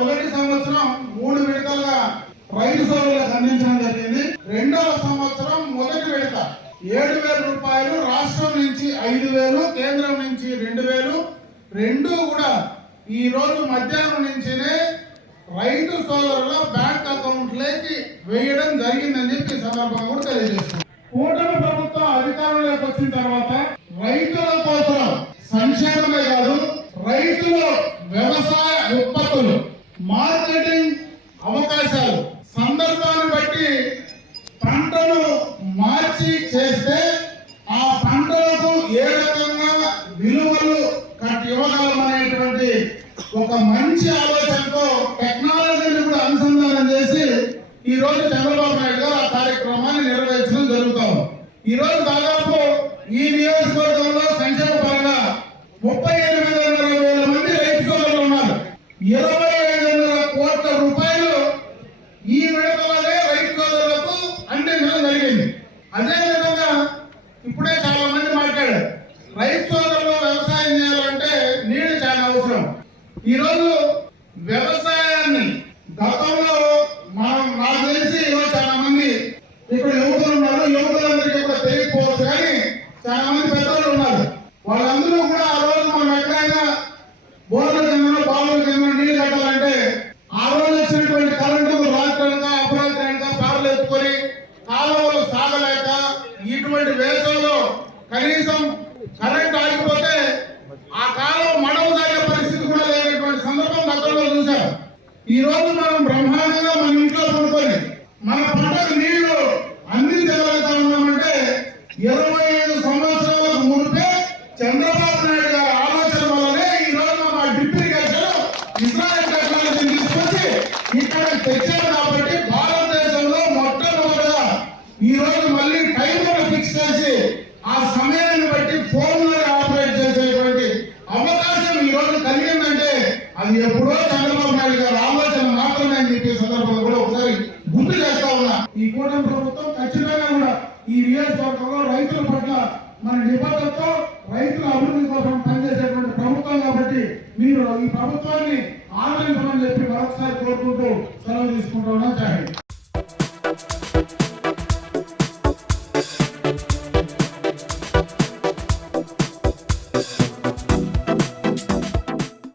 మొదటి సంవత్సరం 3 విడతలుగా రైతు సోదరులకు అందించడం జరిగింది. రెండవ సంవత్సరం మొదటి విడత 7,000 రూపాయలు, రాష్ట్రం నుంచి 5,000, కేంద్రం నుంచి 2,000, రెండు కూడా ఈ రోజు మధ్యాహ్నం నుంచినే రైతు సోదరుల బ్యాంక్ అకౌంట్లోకి వేయడం జరిగిందని చెప్పి సందర్భంగా కూడా తెలియజేస్తున్నాం. కూటమి ప్రభుత్వం అధికారంలోకి వచ్చిన తర్వాత రైతుల కోసం సంక్షేమమే కాదు, రైతుల వ్యవసాయ ఉత్పత్తులు మార్కెటింగ్ అవకాశాలు సందర్భాన్ని బట్టి పంటను మార్చి చేస్తే ఆ పంటలకు ఏ రకంగా విలువలు ఇవ్వగలం అనేటువంటి ఒక మంచి ఆలోచనతో టెక్నాలజీని కూడా అనుసంధానం చేసి ఈ రోజు చంద్రబాబు నాయుడు గారు ఆ కార్యక్రమాన్ని నిర్వహించడం జరుగుతాం. ఈ రోజు దాదాపు ఈ నియోజకవర్గంలో సంక్షేమ పరంగా 38,500 మంది రైతు సోదరులు ఉన్నారు. 25,500 కోట్ల రూపాయలు ఈ విడతలనే రైతు సోదరులకు అందించడం జరిగింది. అదేవిధంగా ఇప్పుడే చాలా మంది మాట్లాడారు, రైతు సోదరులు వ్యవసాయం చేయాలంటే నీళ్లు చాలా అవసరం. ఈరోజు వ్యవసాయాన్ని గతంలో నాకు తెలిసి ఈరోజు చాలా మంది ఇక్కడ యువకులు ఉన్నారు, యువకులందరికీ కూడా తెలియకపోవచ్చు, కానీ చాలా మంది పెద్దలు ఉన్నారు. వాళ్ళందరూ కూడా ఆ రోజు మనం ఎక్కడైనా బోర్ల కింద బావుల కింద నీళ్లు కట్టాలంటే ఆ రోజు వచ్చినటువంటి కరెంటు రాత్రనక అపరాత్రనక కార్లు ఎత్తుకొని కాలువలు సాగలేక ఇటువంటి వేసవిలో కనీసం కరెంట్ ఆగిపోతే ఆ కాలం మడవ సాగే పరిస్థితి కూడా లేనటువంటి సందర్భం గతంలో చూశారు. ఈ రోజు మనం బ్రహ్మాండంగా మన ఇంట్లో పడుకొని మన పంటకు నీళ్లు అందించగలుగుతా ఉన్నామంటే 25 సంవత్సరాలకు మునిపే చంద్రబాబు నాయుడు గారి ఆలోచన వల్లనే ఈ రోజు మా డిప్రిగేషన్ ఇజ్రాయెల్ టెక్నాలజీని తీసుకొచ్చి ఇక్కడ తెచ్చారు. కాబట్టి భారతదేశంలో మొట్టమొదటిగా ఈ రోజు మళ్ళీ టైంలను ఫిక్స్ చేసి ఆ సమయాన్ని బట్టి ఫోన్లను ఆపరేట్ చేసేటువంటి అవకాశం ఈ రోజు కలిగిందంటే అది ఎప్పుడో చంద్రబాబు నాయుడు గారి ఆలోచన మాత్రమే అని చెప్పే సందర్భంలో కూడా ఒకసారి గుర్తు చేస్తా ఉన్నా. ఈ కూటమి ప్రభుత్వం ఖచ్చితంగా కూడా ఈ నియోజకవర్గంలో రైతుల పట్ల మన నిబద్ధతతో రైతుల అభివృద్ధి కోసం పనిచేసేటువంటి ప్రభుత్వం కాబట్టి మీరు ఈ ప్రభుత్వాన్ని ఆదరించమని చెప్పి మరొకసారి కోరుకుంటూ సెలవు తీసుకుంటున్నాం. జై హింద్.